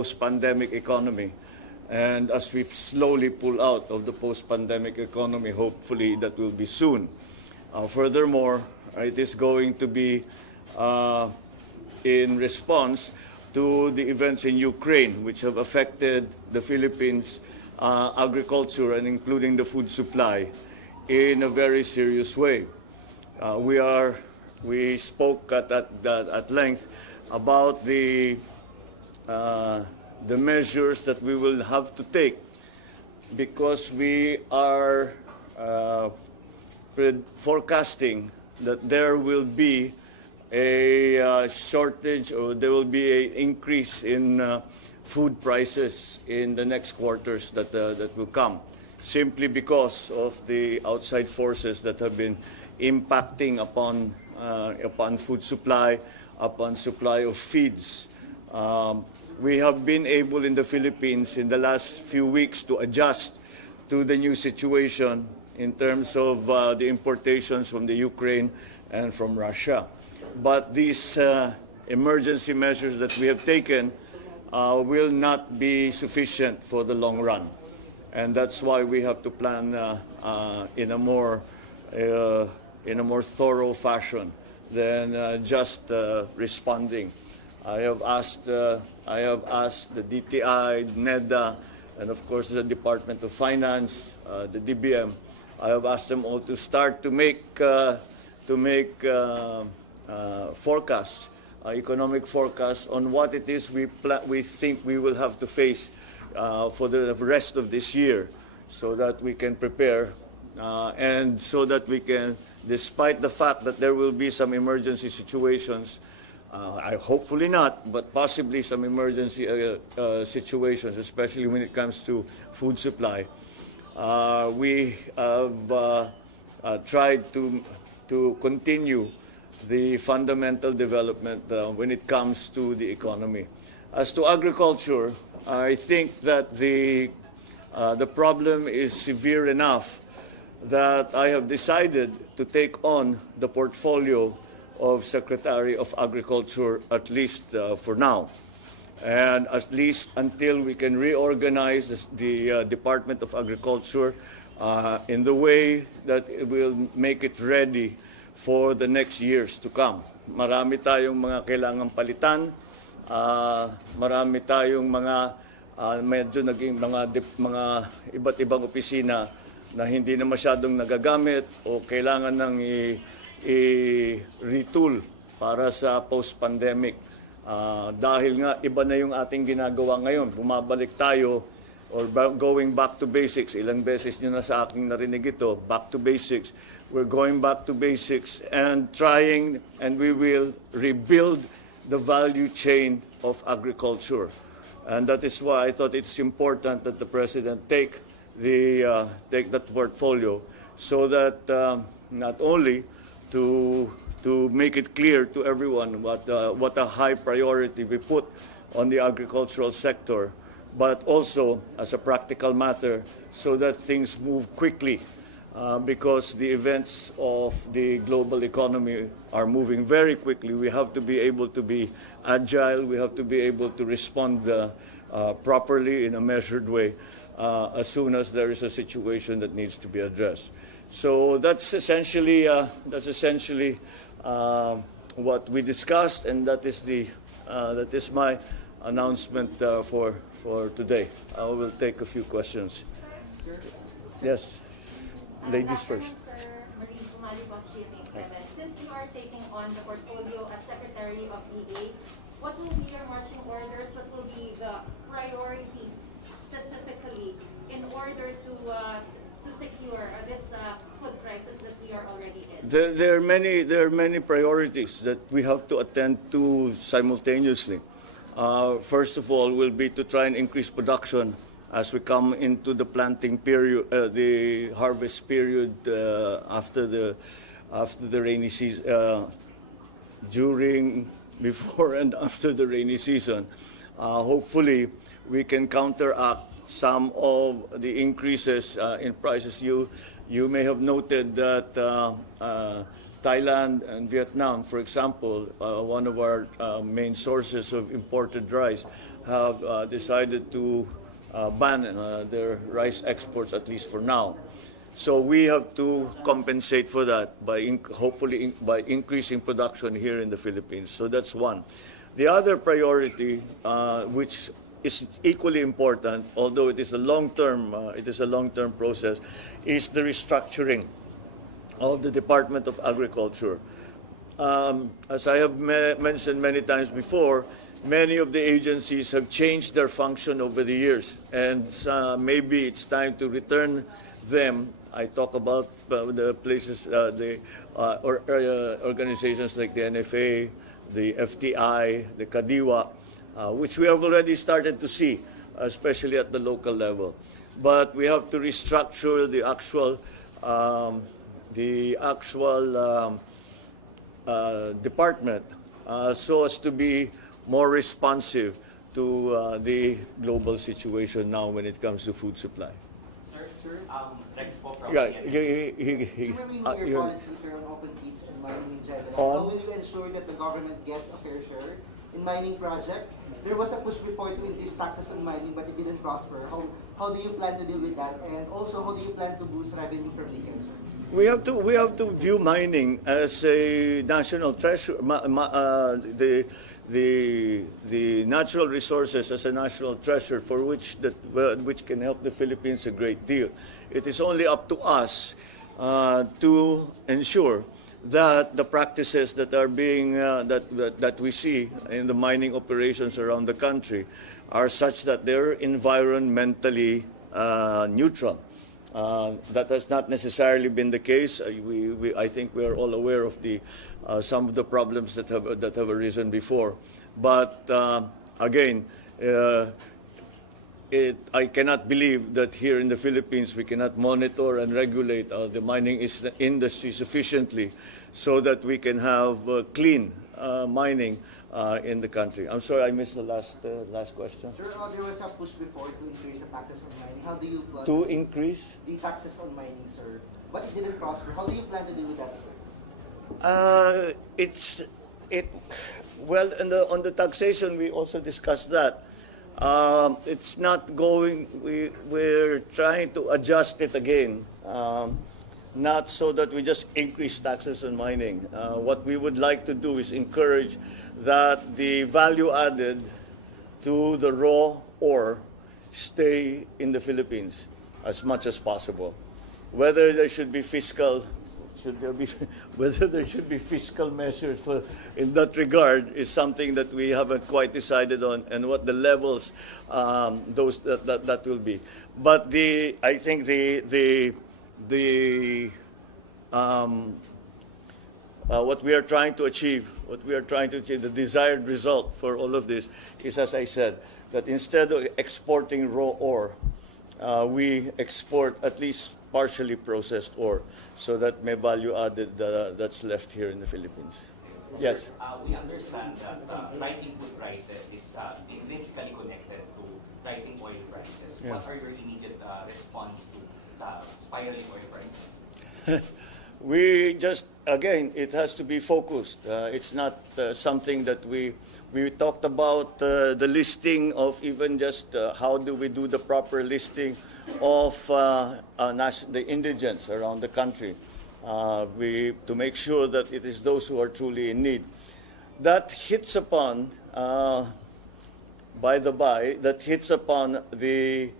post-pandemic economy. And as we slowly pull out of the post-pandemic economy, hopefully that will be soon. Furthermore, it is going to be in response to the events in Ukraine, which have affected the Philippines' agriculture and including the food supply in a very serious way. We spoke at length about the measures that we will have to take because we are forecasting that there will be a shortage or there will be an increase in food prices in the next quarters that will come, simply because of the outside forces that have been impacting upon food supply, upon supply of feeds. We have been able in the Philippines in the last few weeks to adjust to the new situation in terms of the importations from the Ukraine and from Russia. But these emergency measures that we have taken will not be sufficient for the long run. And that's why we have to plan in a more thorough fashion than just responding. I have asked the DTI, NEDA, and of course the Department of Finance, the DBM. I have asked them all to start to make forecasts, economic forecasts on what it is we think we will have to face for the rest of this year, so that we can prepare and so that we can, despite the fact that there will be some emergency situations, hopefully not, but possibly some emergency situations, especially when it comes to food supply. We have tried to continue the fundamental development when it comes to the economy. As to agriculture, I think that the problem is severe enough that I have decided to take on the portfolio of Secretary of Agriculture, at least for now, and at least until we can reorganize the Department of Agriculture in the way that it will make it ready for the next years to come. Marami tayong mga kailangang palitan, marami tayong mga medyo naging mga iba't ibang opisina na hindi na masyadong nagagamit o kailangan ng i-retool para sa post-pandemic. Dahil nga iba na yung ating ginagawa ngayon. Bumabalik tayo or going back to basics. Ilang beses nyo na sa aking narinig ito, back to basics. We're going back to basics and trying, and we will rebuild the value chain of agriculture. And that is why I thought it's important that the President take that portfolio, so that not only to make it clear to everyone what a high priority we put on the agricultural sector, but also as a practical matter, so that things move quickly, because the events of the global economy are moving very quickly. We have to be able to be agile. We have to be able to respond properly in a measured way as soon as there is a situation that needs to be addressed. So that's essentially what we discussed, and that is my announcement for today. I will take a few questions. Yes, ladies first. Since you are taking on the portfolio as Secretary of EA, what will be your marching orders? What will be the priorities specifically in order to secure this food crisis that we are already in? There are many priorities that we have to attend to simultaneously. First of all, will be to try and increase production as we come into the planting period, the harvest period after the rainy season, before and after the rainy season. Hopefully, we can counteract some of the increases in prices. You may have noted that Thailand and Vietnam, for example, one of our main sources of imported rice, have decided to ban their rice exports, at least for now. So we have to compensate for that by hopefully by increasing production here in the Philippines. So that's one. The other priority, which is equally important, although it is a long-term process, is the restructuring of the Department of Agriculture. As I have mentioned many times before, many of the agencies have changed their function over the years, and maybe it's time to return them. I talk about the places, organizations like the NFA, the FTI, the Kadiwa, which we have already started to see, especially at the local level. But we have to restructure the actual department so as to be more responsive to the global situation now when it comes to food supply. Sir, next po from Yeah, Remaining your policy, sir, on open pits and mining in general, how will you ensure that the government gets a fair share in mining project? There was a push before to increase taxes on mining, but it didn't prosper. How do you plan to deal with that? And also, how do you plan to boost revenue from leakage? We have to view mining as a national treasure. The natural resources as a national treasure for which can help the Philippines a great deal. It is only up to us to ensure that the practices that are being that we see in the mining operations around the country are such that they're environmentally neutral. That has not necessarily been the case. I think we are all aware of some of the problems that have arisen before. But again, I cannot believe that here in the Philippines we cannot monitor and regulate the mining industry sufficiently so that we can have clean mining in the country. I'm sorry, I missed the last question. Sir, there was a push before to increase the taxes on mining. How do you plan To increase? the taxes on mining, sir? But it didn't prosper. How do you plan to deal with that, sir? Well, on the taxation, we also discussed that. It's not going. We're trying to adjust it again, not so that we just increase taxes on mining. What we would like to do is encourage that the value added to the raw ore stay in the Philippines as much as possible. Whether there should be fiscal measures in that regard is something that we haven't quite decided on, and what the levels that will be. But I think what we are trying to achieve, the desired result for all of this is, as I said, that instead of exporting raw ore, we export at least partially processed ore, so that may value added that's left here in the Philippines. Yes. We understand that rising food prices is intrinsically connected to rising oil prices. Yeah. What are your immediate response to spiraling oil prices? We just, again, it has to be focused. It's not something that we talked about the listing of even just how do we do the proper listing of the indigents around the country, to make sure that it is those who are truly in need. That hits upon, that hits upon the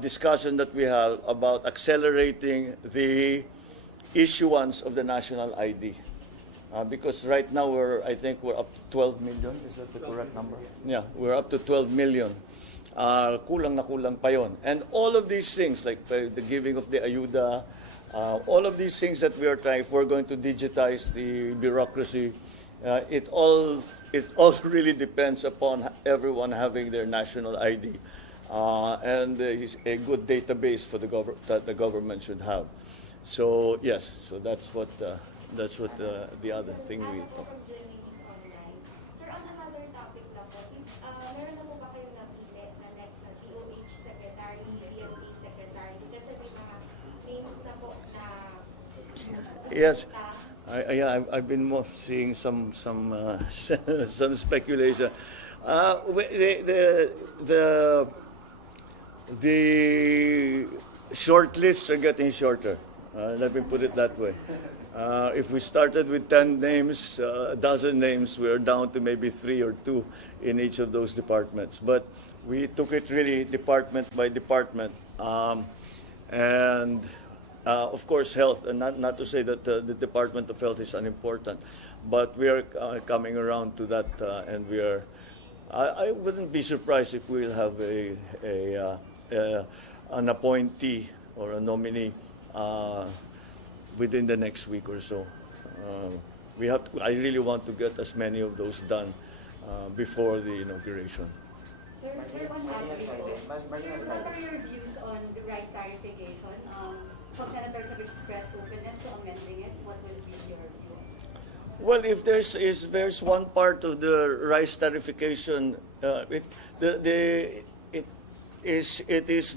discussion that we have about accelerating the issuance of the national ID. Because right now I think we're up to 12 million. Is that the correct number? Yeah, we're up to 12 million. Kulang na kulang pa yon. And all of these things, like the giving of the ayuda, all of these things that we are trying, if we're going to digitize the bureaucracy, it all really depends upon everyone having their national ID. And a good database for that the government should have. So yes, so that's what the other thing we talk. Sir, on another topic lang po, meron na po ba kayong napili na next na DOH Secretary, DOE Secretary? Kasi may mga names na po na Yes. I've been more seeing some some speculation. The short lists are getting shorter. Let me put it that way. If we started with 10 names, a dozen names, we're down to maybe 3 or 2 in each of those departments. But we took it really department by department. And of course, health, and not to say that the Department of Health is unimportant, but we are coming around to that, and we are. I wouldn't be surprised if we'll have an appointee or a nominee within the next week or so. We have to, I really want to get as many of those done before the inauguration. Sir, on that, what are your views on the rice tariffication? Some senators have expressed openness to amending it. What will be your view? Well, if there's one part of the rice tariffication, it is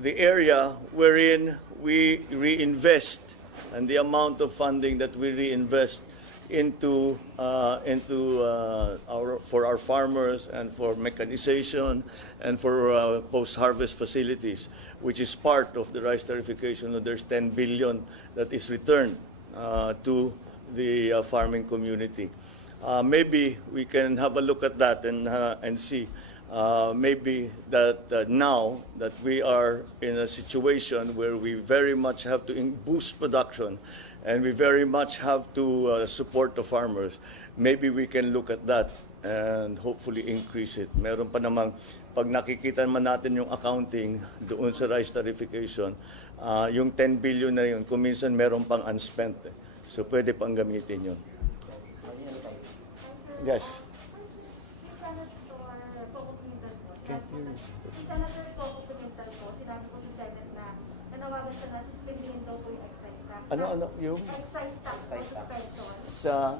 the area wherein we reinvest, and the amount of funding that we reinvest into for our farmers and for mechanization and for post-harvest facilities, which is part of the rice tariffication. There's 10 billion that is returned to the farming community. Maybe we can have a look at that and see. Maybe that now that we are in a situation where we very much have to boost production and we very much have to support the farmers, maybe we can look at that and hopefully increase it. Meron pa namang, pag nakikita man natin yung accounting doon sa rice tariffication, yung 10 billion na yun, kung minsan meron pang unspent. So pwede pang gamitin yun. Yes. Si Senator Coco Pimentel po, sinabi po sa Senate na nanawagan siya na suspendin daw po yung excise tax. Ano yung? Excise tax suspension. Sa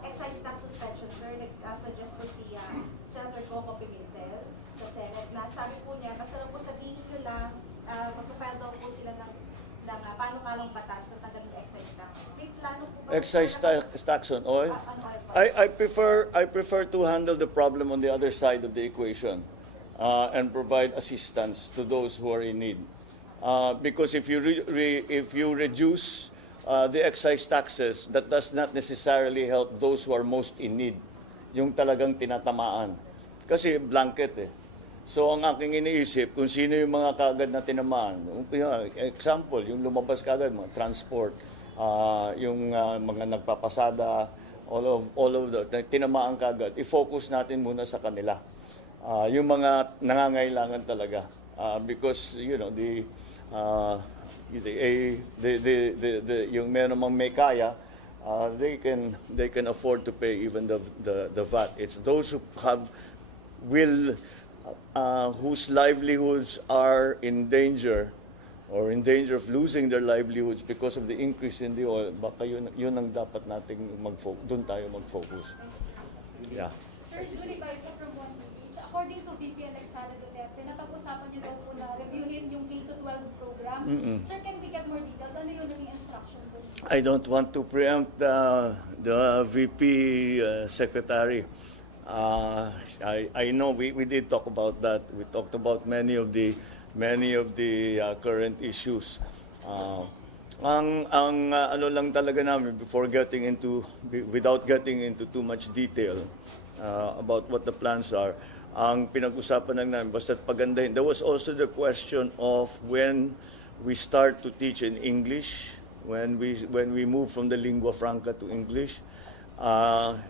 excise tax suspension, sir, nag-suggest po si Senator Coco Pimentel sa Senate na sabi po niya, basta lang po sabihin nyo lang, magpa-file daw po sila ng paano-kalong batas na tanggalin yung excise tax. May plano po ba? Excise tax on oil? I prefer to handle the problem on the other side of the equation and provide assistance to those who are in need. Because if you reduce the excise taxes, that does not necessarily help those who are most in need, yung talagang tinatamaan. Kasi blanket eh. So ang aking iniisip, kung sino yung mga kaagad na tinamaan. Example, yung lumabas kaagad, mga transport, yung mga nagpapasada, all of the tinamaan kaagad, i-focus natin muna sa kanila. Yung mga nangangailangan talaga. Because, you know, yung meron mang may kaya, they can afford to pay even the VAT. It's those who whose livelihoods are in danger or in danger of losing their livelihoods because of the increase in the oil, baka yun ang dapat nating doon tayo mag-focus. Yeah. Sir, Julie Baisa from 1PH. According to VP Alexandra Duterte, napag-usapan niyo daw po na reviewin yung K-12 program. Sir, can we get more details? Ano yung naging instruction po? I don't want to preempt the VP secretary. I know we did talk about that. We talked about many of the current issues. Ano lang talaga namin without getting into too much detail about what the plans are. Ang pinag-usapan lang namin basta't pagandahin. There was also the question of when we start to teach in English, when we move from the lingua franca to English.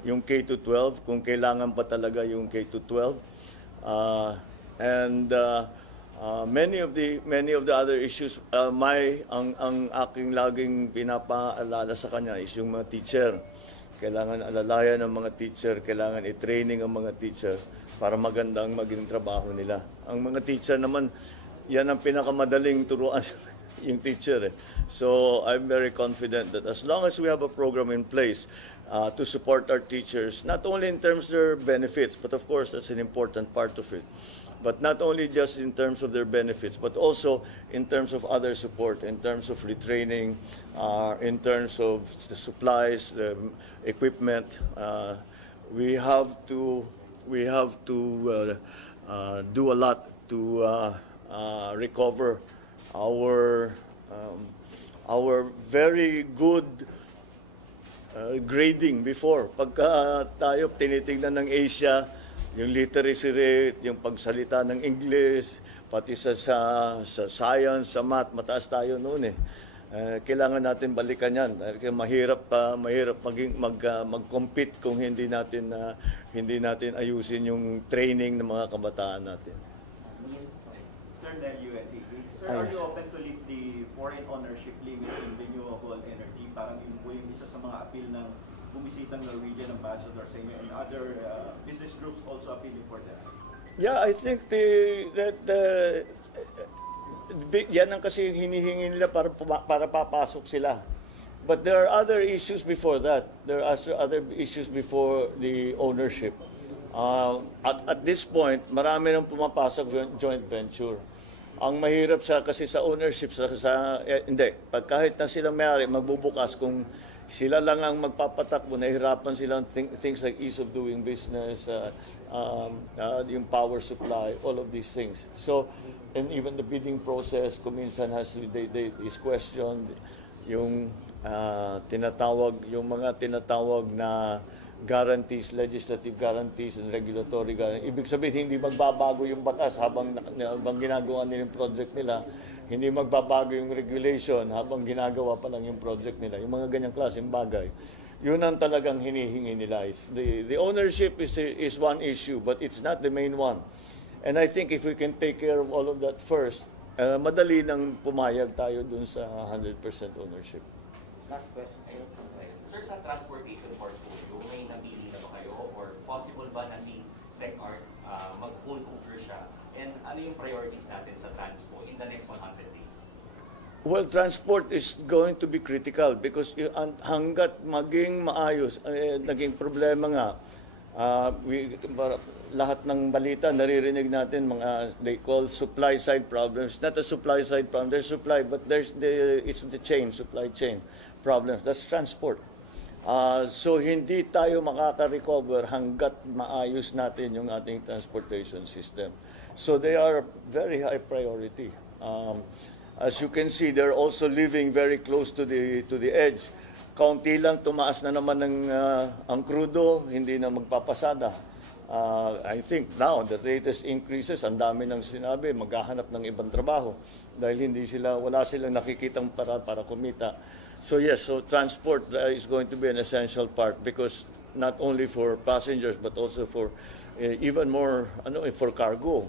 Yung K-12, kung kailangan pa talaga yung K-12. Many of the other issues, ang aking laging pinapaalala sa kanya is yung mga teacher. Kailangan alalayan ng mga teacher, kailangan i-training ang mga teacher para maganda ang maging trabaho nila. Ang mga teacher naman, yan ang pinakamadaling turuan yung teacher. So I'm very confident that as long as we have a program in place to support our teachers, not only in terms of their benefits, but of course that's an important part of it. But not only just in terms of their benefits, but also in terms of other support, in terms of retraining, in terms of the supplies, the equipment. We have to do a lot to recover our very good grading before. Pagka tayo tinitingnan ng Asia, yung literacy rate, yung pagsalita ng English, pati sa science, sa math, mataas tayo noon eh. Kailangan natin balikan yan. Dahil mahirap mag-compete kung hindi natin ayusin yung training ng mga kabataan natin. Sir, Del UNT. Sir, are you open to lift the foreign ownership limit in renewable energy? Parang yun po yung isa sa mga appeal ng bumisitang Norwegian ambassador sa inyo, and other business groups also appealing for that. Yeah, I think yan ang kasi hinihingi nila para papasok sila. But there are other issues before that. There are other issues before the ownership. At this point, marami nang pumapasok joint venture. Ang mahirap kasi sa ownership, hindi. Kahit na silang may-ari, magbubukas kung sila lang ang magpapatakbo, nahihirapan silang things like ease of doing business, yung power supply, all of these things. So, and even the bidding process, kuminsan is questioned, yung mga tinatawag na guarantees, legislative guarantees and regulatory guarantees. Ibig sabihin, hindi magbabago yung batas habang ginagawa nila yung project nila. Hindi magbabago yung regulation habang ginagawa pa lang yung project nila. Yung mga ganyang klaseng bagay. Yun ang talagang hinihingi nila. The ownership is one issue, but it's not the main one. And I think if we can take care of all of that first, madali nang pumayag tayo dun sa 100% ownership. Last question. Sir, sa transportation portfolio, may nabili na ba kayo? Or possible ba na si SecArt mag-pull over siya? And ano yung priorities natin sa transpo in the next 100 days? Well, transport is going to be critical because hanggat maging maayos, naging problema nga, lahat ng balita, naririnig natin they call supply side problems. Not a supply side problem, there's supply, but it's the supply chain problems. That's transport. So hindi tayo makaka-recover hanggat maayos natin yung ating transportation system. So they are very high priority. As you can see, they're also living very close to the edge. Kaunti lang tumaas na naman ang crudo, hindi na magpapasada. I think now the latest increases, ang dami nang sinabi, maghahanap ng ibang trabaho dahil wala silang nakikitang para kumita. So yes, so transport is going to be an essential part because not only for passengers but also for even more for cargo.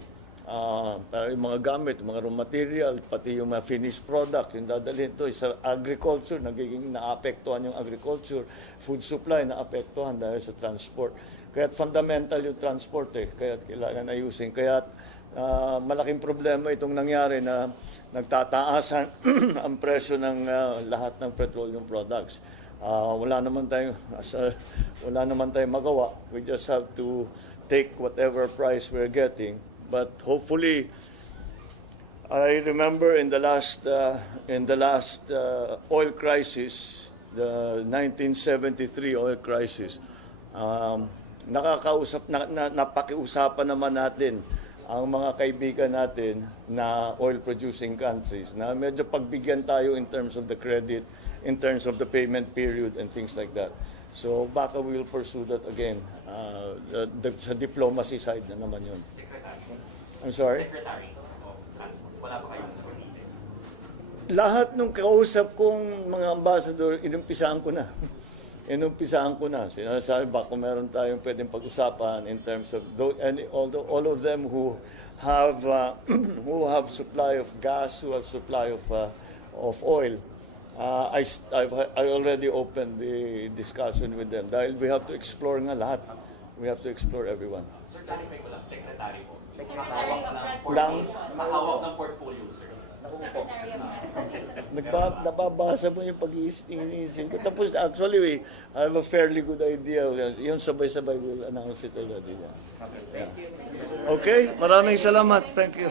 Para yung mga gamit, mga raw material, pati yung mga finished product, yung dadalhin ito sa agriculture, nagiging naapektuhan yung agriculture, food supply naapektuhan dahil sa transport. Kaya fundamental yung transport kaya kailangan ayusin. Kaya malaking problema itong nangyari na nagtataasan ang presyo ng lahat ng petroleum products. Wala naman tayong magawa. We just have to take whatever price we're getting. But hopefully, I remember in the last oil crisis, the 1973 oil crisis, napakiusapan naman natin ang mga kaibigan natin na oil-producing countries na medyo pagbigyan tayo in terms of the credit, in terms of the payment period and things like that. So baka we'll pursue that again. Sa diplomacy side na naman yun. I'm sorry? Secretary of Transport, wala pa kayong coordinated? Lahat nung kausap kong mga ambassador, inumpisaan ko na. Sinasabi ba kung meron tayong pwedeng pag-usapan in terms of, and all of them who have supply of gas, who have supply of oil, I already opened the discussion with them. Dahil we have to explore nga lahat. We have to explore everyone. Sir, clarify ko lang, Secretary po. Secretary of Mahawak Transportation. ng portfolio, sir. Secretary of Transportation. Nababasa mo yung pag-iisip ko. Tapos actually, I have a fairly good idea. Yung sabay-sabay will announce it already. Yeah. Okay, maraming salamat. Thank you.